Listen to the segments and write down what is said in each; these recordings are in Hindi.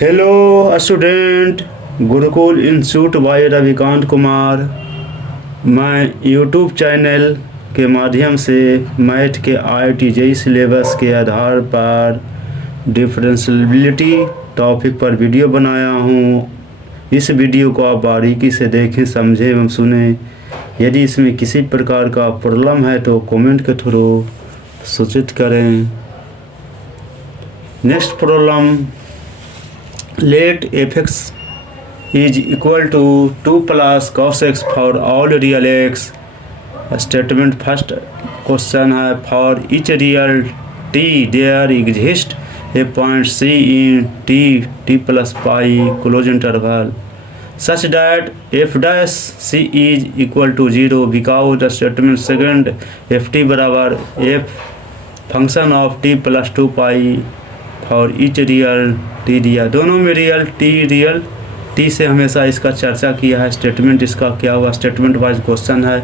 Hello student, Gurukul institute by Ravikant Kumar. मैं यूट्यूब चैनल के माध्यम से मैथ के IIT JEE सिलेबस के आधार पर डिफरेंशियबिलिटी टॉपिक पर वीडियो बनाया हूँ। इस वीडियो को आप बारीकी से देखें, समझें एवं सुनें। यदि इसमें किसी प्रकार का प्रॉब्लम है तो कमेंट के थ्रू सूचित करें। Next problem, let f(x) is equal to 2 plus cos x for all real x। Statement first question है, for each real t there exists a point c in t plus pi close interval such that f dash c is equal to 0 because the statement second ft बराबर f function of t plus 2 pi और ईच रियल टी दिया। दोनों में रियल टी से हमेशा इसका चर्चा किया है। स्टेटमेंट इसका क्या हुआ, स्टेटमेंट वाइज क्वेश्चन है।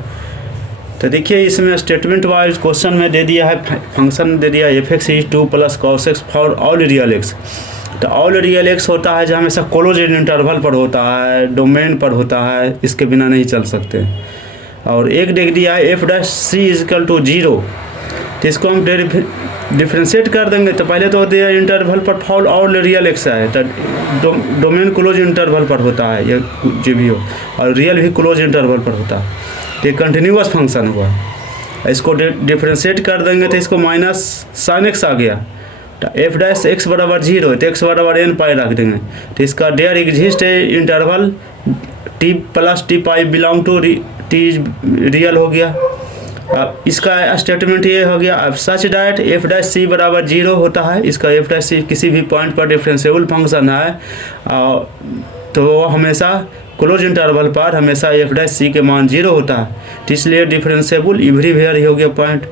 तो देखिए इसमें स्टेटमेंट वाइज क्वेश्चन में दे दिया है, फंक्शन दे दिया f(x) is 2 plus cos x for all real x. तो ऑल रियल एक्स होता है जो हमेशा क्लोज इंटरवल पर होता है, डोमेन पर होता है, इसके बिना नहीं चल सकते। और एक देख दिया है f dash c is equal to 0। तो इसको हम डिफ्रेंशिएट कर देंगे। तो पहले तो दिया इंटरवल पर फॉल ऑल रियल एक्स है, तो डोमेन क्लोज इंटरवल पर होता है, ये जो भी हो, और रियल भी क्लोज इंटरवल पर होता है। तो ये कंटिन्यूअस फंक्शन हुआ। इसको डिफ्रेंशिएट कर देंगे तो इसको माइनस साइन एक्स आ गया। तो एफ डैश एक्स बराबर 0 तो एक्स बराबर n पाई रख देंगे। तो इसका डेयर एग्जिस्ट है interval t plus T pi belong to T real हो गया। अब इसका स्टेटमेंट ये हो गया। अब such that F dash C बराबर 0 होता है। इसका एफ डैश सी किसी भी पॉइंट पर डिफरेंशिएबल फंक्शन है, तो वो हमेशा क्लोज इंटरवल पर हमेशा एफ डैश सी के मान 0 होता है। तो इसलिए डिफरेंशिएबल एवरीवेयर ही हो गया पॉइंट।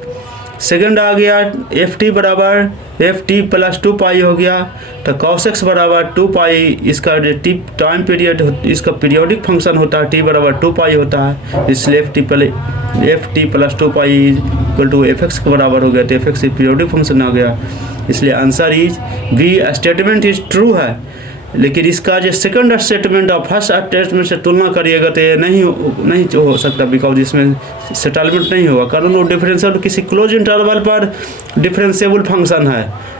सेकंड आ गया एफ टी बराबर एफ टी प्लस 2 पाई हो गया। तो cos x बराबर 2 पाई, इसका टी टाइम पीरियड, इसका पीरियोडिक फंक्शन होता है, टी बराबर 2 पाई होता है। इसलिए F T plus 2 pi equal to F X के बराबर हो गया। तो एफ एक्स पीरियोडिक फंक्शन आ गया। इसलिए answer is B, statement is true है। लेकिन इसका जो सेकंड स्टेटमेंट और फर्स्ट स्टेटमेंट से तुलना करिएगा तो ये नहीं हो सकता, बिकॉज इसमें सेटलमेंट नहीं होगा। कारण वो डिफरेंशियल किसी क्लोज इंटरवल पर डिफरेंशिएबल फंक्शन है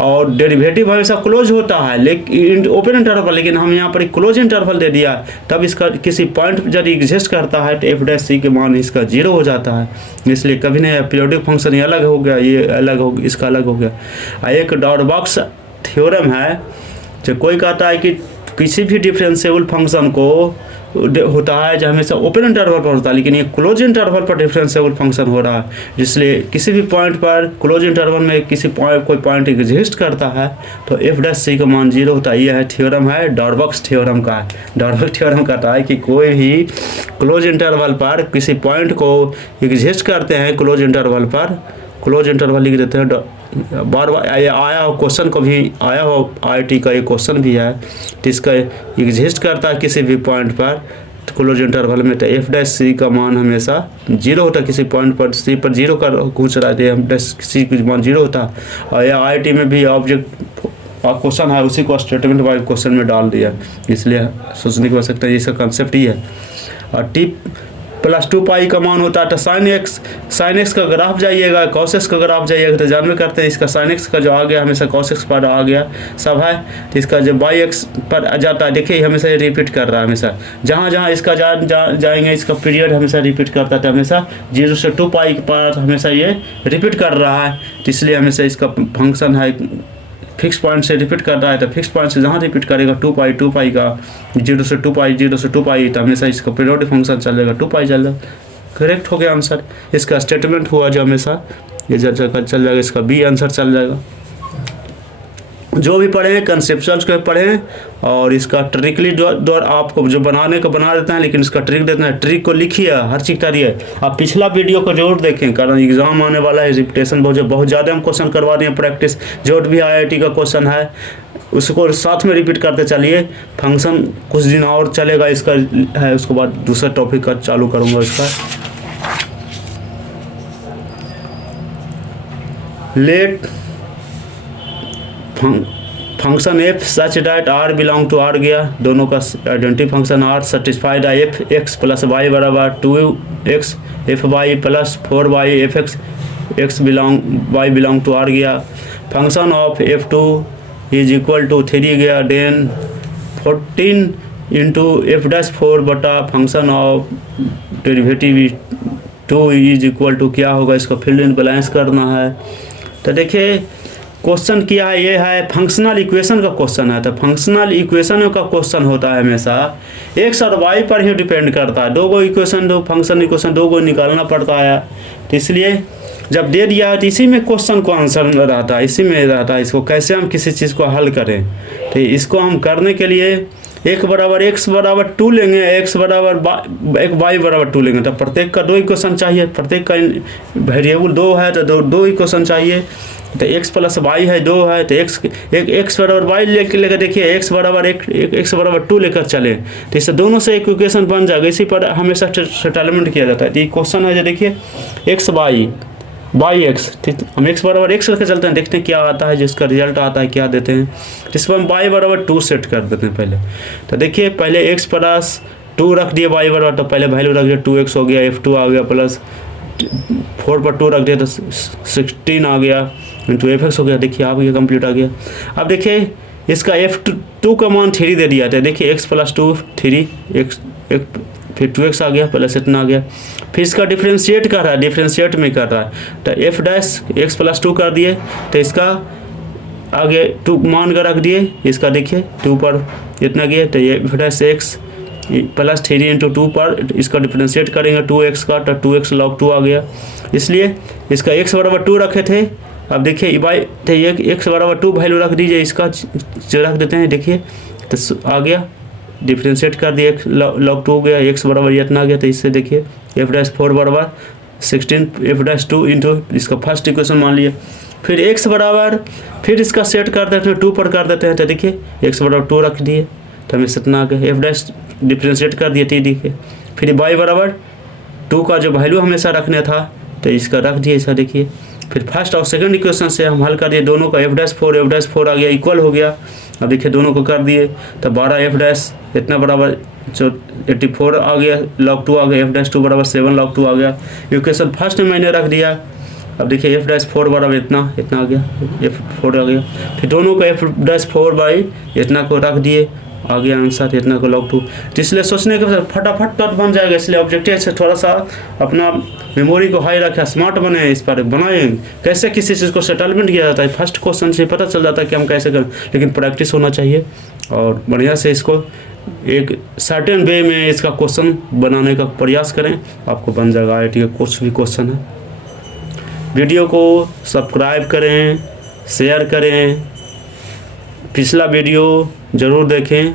और डेरिवेटिव हमेशा क्लोज होता है लेकिन ओपन इंटरवल, लेकिन हम यहाँ पर क्लोज इंटरवल दे दिया, तब इसका किसी पॉइंट जब एग्जिस्ट करता है तो एफ डैश सी के मान इसका 0 हो जाता है। इसलिए कभी नहीं, पीरियोडिक फंक्शन ये अलग हो गया, ये अलग हो, इसका अलग हो गया। एक डॉट-बॉक्स थ्योरम है जो कोई कहता है कि किसी भी डिफरेंशिएबल फंक्शन को होता है जो हमेशा ओपन इंटरवल पर होता है, लेकिन ये क्लोज इंटरवल पर डिफरेंशिएबल फंक्शन हो रहा है। इसलिए किसी भी पॉइंट पर क्लोज इंटरवल में कोई पॉइंट एग्जिस्ट करता है तो एफ डैश सी का मान 0 होता है। यह है थ्योरम है, डॉट-बॉक्स थ्योरम का है। डॉट-बॉक्स थ्योरम कहता है कि कोई भी क्लोज इंटरवल पर किसी पॉइंट को एग्जिस्ट करते हैं, क्लोज इंटरवल पर, क्लोज इंटरवल लिख देते हैं। बार बार आया हो क्वेश्चन को भी आया हो, IIT का ये क्वेश्चन भी है। तो इसका एग्जिस्ट करता है किसी भी पॉइंट पर क्लोज इंटरवल में, तो एफ डैश सी का मान हमेशा 0 होता है। किसी पॉइंट पर सी पर 0 का पूछ रहा है, एफ डैश सी का मान 0 होता है। और यह IIT में भी ऑब्जेक्ट क्वेश्चन है, उसी को स्टेटमेंट वाइज क्वेश्चन में डाल दिया। इसलिए सोचने की आवश्यकता है, इसका कंसेप्ट ही है। और टी प्लस 2 पाई का मान होता है। तो साइन एक्स का ग्राफ जाइएगा, cos x का ग्राफ जाइएगा, तो जानवे करते हैं इसका साइन एक्स का जो आ गया हमेशा cos x पर आ गया सब है। तो इसका जो बाई एक्स पर आ जाता है, देखिए हमेशा ये रिपीट कर रहा है। हमेशा जहाँ जहाँ इसका जाएंगे इसका पीरियड हमेशा रिपीट करता है। तो हमेशा 0 से 2 पाई पर हमेशा ये रिपीट कर रहा है। तो इसलिए हमेशा इसका फंक्शन है फिक्स पॉइंट से रिपीट कर रहा है। तो फिक्स पॉइंट से जहाँ रिपीट करेगा 2 पाई का 0 से 2 पाई, तो हमेशा इसका पीरियोडिक फंक्शन चलेगा, 2 पाई चलेगा। करेक्ट हो गया आंसर। इसका स्टेटमेंट हुआ जो हमेशा ये चल जाएगा, इसका बी आंसर चल जाएगा। जो भी पढ़ें कंसेप्चुअल्स को पढ़ें और इसका ट्रिकली दौर आपको जो बनाने को बना देते हैं, लेकिन इसका ट्रिक देते हैं, ट्रिक को लिखिए, हर चीज़ करिए। आप पिछला वीडियो को जरूर देखें, कारण एग्जाम आने वाला है, रिपीटेशन बहुत ज़्यादा हम क्वेश्चन करवा रहे हैं, प्रैक्टिस जो भी IIT का क्वेश्चन है उसको साथ में रिपीट करते चलिए। फंक्शन कुछ दिन और चलेगा इसका है, उसके बाद दूसरा टॉपिक का चालू करूँगा इसका। Let function F such that R belong to R गया, दोनों का आइडेंटिटी फंक्शन आर सेटिस्फाइड है एफ एक्स प्लस वाई बराबर 2x F Y plus 4y F X Y belong to R गया। Function of F2 is equal to 3 गया, देन 14 इंटू एफ डैश 4 बटा function of derivative 2 is equal to क्या होगा, इसको फिल इन बैलेंस करना है। तो देखिए क्वेश्चन क्या है, ये है फंक्शनल इक्वेशन का क्वेश्चन है। तो फंक्शनल इक्वेशन का क्वेश्चन होता है हमेशा एक्स और वाई पर ही डिपेंड करता है, दो इक्वेशन दो फंक्शन इक्वेशन दो को निकालना पड़ता है। तो इसलिए जब दे दिया है तो इसी में क्वेश्चन को आंसर रहता है, इसी में रहता है इसको कैसे हम किसी चीज़ को हल करें। तो इसको हम करने के लिए एक बराबर एक्स बराबर 2 लेंगे, एक्स बराबर एक वाई बराबर 2 लेंगे। तो प्रत्येक का दो इक्वेशन चाहिए, प्रत्येक का वेरिएबल दो है तो दो इक्वेशन चाहिए। तो एक्स प्लस वाई है 2 है, तो एक्स बराबर वाई लेकर देखिए एक्स बराबर 2 लेकर चले, तो इससे दोनों से एक इक्वेशन बन जाएगा। इसी पर हमेशा सेटलमेंट किया जाता है। तो ये क्वेश्चन है जो देखिए एक्स वाई एक्स, ठीक, हम एक्स बराबर एक्स लेकर चलते हैं, देखते हैं क्या आता है, जिसका रिजल्ट आता है क्या देते हैं। जिस पर हम वाई बराबर 2 सेट कर देते हैं पहले। तो देखिए पहले एक्स प्लस 2 रख दिए वाई बराबर, तो पहले वैल्यू रख दिया 2x हो गया, F2 आ गया प्लस 4 पर 2 रख दिया तो 16 आ गया इंटू FX हो गया। देखिए आप ये कंप्लीट आ गया। अब देखिए इसका F2 का मान 3 दे दिया था, देखिए एक्स प्लस 2 3 x फिर 2x आ गया प्लस इतना आ गया। फिर इसका डिफ्रेंशिएट कर रहा है, डिफ्रेंशिएट में कर रहा है तो एफ डैश एक्स प्लस 2 कर दिए, तो इसका आगे 2 मान कर रख दिए, इसका देखिए 2 पर इतना गया, तो ये F dash x plus 3 into 2 पर इसका डिफ्रेंशिएट करेंगे 2x का, तो 2x log 2 आ गया। इसलिए इसका x बराबर 2 रखे थे। अब देखिए वाई तो ये x बराबर 2 वैल्यू रख दीजिए, इसका रख देते हैं, देखिए तो आ गया डिफ्रेंशिएट कर दिए log 2 हो गया, x बराबर इतना आ गया। तो इससे देखिए एफ डैश 4 बराबर 16 एफ डैश 2 इंटू इसका फर्स्ट इक्वेशन मान लिए। फिर x बराबर फिर इसका सेट कर देते हैं 2 पर कर देते हैं, तो देखिए x बराबर 2 रख दिए, तो हमें इतना आ गया। एफ डैश डिफ्रेंशिएट कर दिए, देखिए फिर y बराबर 2 का जो वैल्यू हमेशा रखना था तो इसका रख दिए, ऐसा देखिए। फिर फर्स्ट और सेकंड इक्वेशन से हम हल कर दिए, दोनों का एफ डैश 4 आ गया इक्वल हो गया। अब देखिए दोनों को कर दिए तो 12 एफ डैश इतना बराबर 84 आ गया, log 2 आ गया, एफ डैश 2 बराबर 7 log 2 आ गया। इक्वेशन फर्स्ट में मैंने रख दिया। अब देखिए एफ डैश 4 बराबर इतना आ गया, F4 आ गया। फिर दोनों को एफ डैश 4 बाई इतना को रख दिए, आ गया आंसर इतना को log 2। तो इसलिए सोचने के फटाफट तट बन जाएगा। इसलिए ऑब्जेक्टिव से थोड़ा सा अपना मेमोरी को हाई रखें, स्मार्ट बने, इस पर बनाएं कैसे किसी चीज़ को सेटलमेंट किया जाता है। फर्स्ट क्वेश्चन से पता चल जाता है कि हम कैसे करें, लेकिन प्रैक्टिस होना चाहिए और बढ़िया से इसको एक सर्टेन वे में इसका क्वेश्चन बनाने का प्रयास करें, आपको बन जाएगा। IIT का कुछ भी क्वेश्चन है। वीडियो को सब्सक्राइब करें, शेयर करें, पिछला वीडियो ज़रूर देखें।